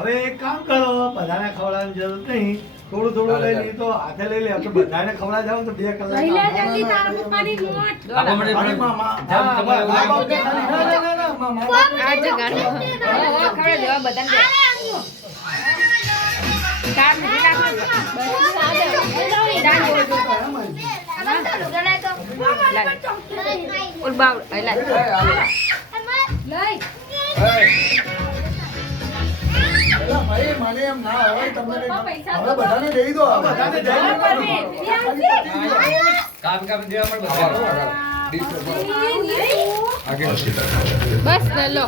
હવે એક કામ કરો, બધાને ખવડાવવાની જરૂર નહીં, થોડું થોડું લઈ લી તો હાથે લઈ લે. તો બધાને ખવડાવ જાવ તો 2 કલાક લઈ લે જલ્દી તારા પપ્પાની નોટ. મામા આ જગાડો. ખવડાવ દેવા બધાને. કામ નહીં રાખો. ઓલ બાવ આલા લઈ ભાઈ મને એમ ના હોય, તમને હવે બધાને દઈ દો. બધાને કામ દેવા પણ બધા બસ લો.